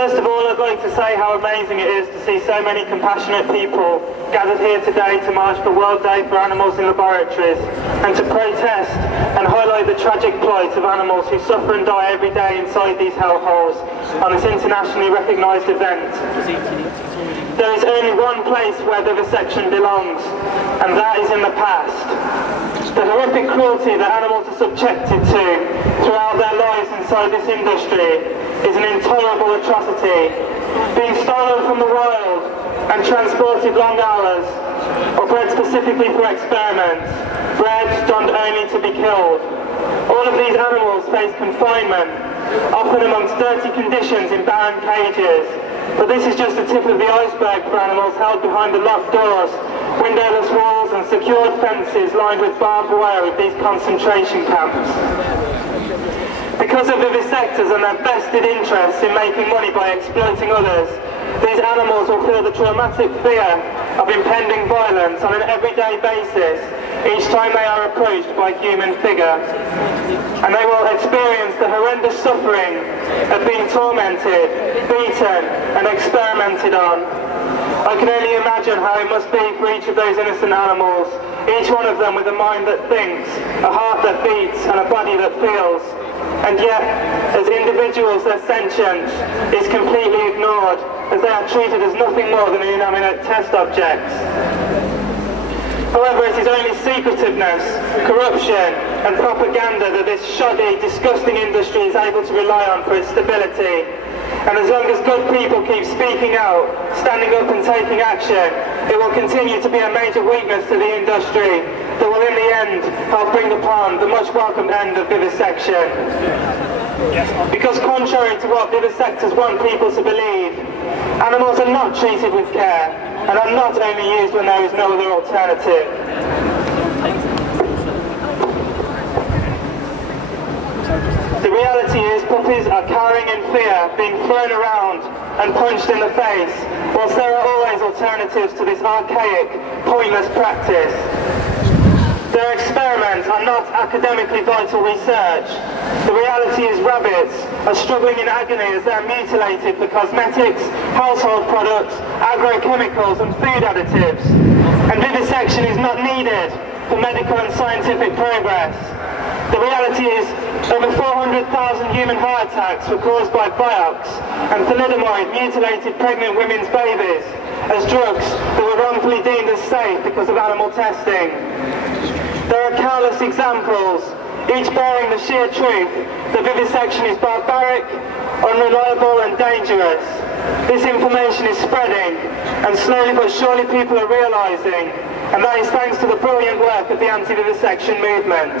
First of all, I'd like to say how amazing it is to see so many compassionate people gathered here today to march for World Day for Animals in Laboratories and to protest and highlight the tragic plight of animals who suffer and die every day inside these hellholes on this internationally recognised event. There is only one place where vivisection belongs, and that is in the past. The horrific cruelty that animals are subjected to throughout their lives inside this industry is an intolerable atrocity. Being stolen from the wild and transported long hours, or bred specifically for experiments, bred done only to be killed. All of these animals face confinement, often amongst dirty conditions in barren cages. But this is just the tip of the iceberg for animals held behind the locked doors, windowless walls and secured fences lined with barbed wire of these concentration camps. Because of vivisectors and their vested interests in making money by exploiting others, these animals will feel the traumatic fear of impending violence on an everyday basis each time they are approached by a human figure. And they will experience the horrendous suffering of being tormented, beaten and experimented on. I can only imagine how it must be for each of those innocent animals, each one of them with a mind that thinks, a heart that beats and a body that feels. And yet, as individuals, their sentience is completely ignored, as they are treated as nothing more than inanimate test objects. However, it is only secretiveness, corruption and propaganda that this shoddy, disgusting industry is able to rely on for its stability. And as long as good people keep speaking out, standing up and taking action, it will continue to be a major weakness to the industry that will in the end help bring upon the much welcome end of vivisection. Because contrary to what vivisectors want people to believe, animals are not treated with care and are not only used when there is no other alternative. The reality is puppies are cowering in fear, being thrown around and punched in the face, whilst there are always alternatives to this archaic, pointless practice. Their experiments are not academically vital research. The reality is rabbits are struggling in agony as they are mutilated for cosmetics, household products, agrochemicals and food additives. And vivisection is not needed for medical and scientific progress. The reality is over 400,000 human heart attacks were caused by biox and thalidomide mutilated pregnant women's babies as drugs that were wrongfully deemed as safe because of animal testing. There are countless examples, each bearing the sheer truth that vivisection is barbaric, unreliable and dangerous. This information is spreading, and slowly but surely people are realising, and that is thanks to the brilliant work of the anti-vivisection movement.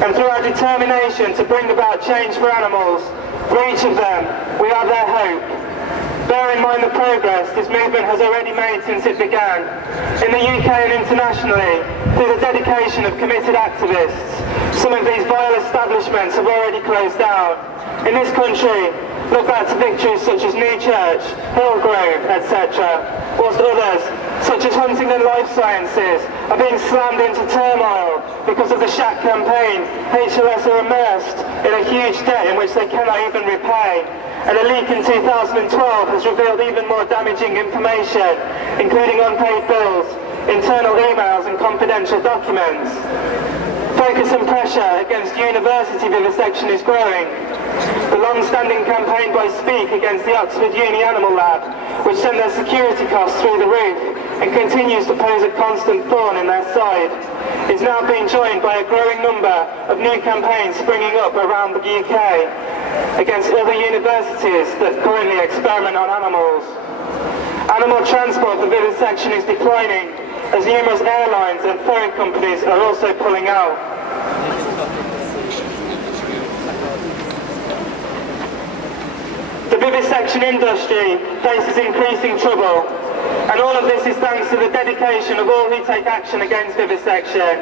And through our determination to bring about change for animals, for each of them, we are their hope. Bear in mind the progress this movement has already made since it began, in the UK and internationally, through the dedication of committed activists. Some of these vile establishments have already closed down. In this country, look back to victories such as New Church, Hillgrove, etc., whilst others, such as Huntingdon Life Sciences, are being slammed into turmoil because of the Shack campaign. HLS are immersed in a huge debt in which they cannot even repay. And a leak in 2012 has revealed even more damaging information, including unpaid bills, internal emails and confidential documents. Focus and pressure against university vivisection is growing. The long-standing campaign by Speak against the Oxford Uni Animal Lab, which sent their security costs through the roof and continues to pose a constant thorn in their side, is now being joined by a growing number of new campaigns springing up around the UK against other universities that currently experiment on animals. Animal transport for vivisection is declining as numerous airlines and ferry companies are also pulling out. The vivisection industry faces increasing trouble, and all of this is thanks to the dedication of all who take action against vivisection.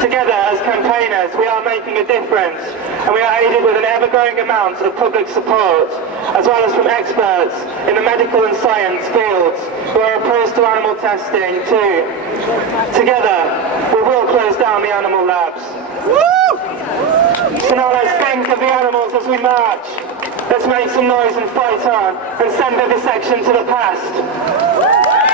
Together as campaigners we are making a difference, and we are aided with an ever-growing amount of public support, as well as from experts in the medical and science fields who are opposed to animal testing too. Together we will close down the animal labs. Woo! So now let's think of the animals as we march. Let's make some noise and fight on and send vivisection to the past.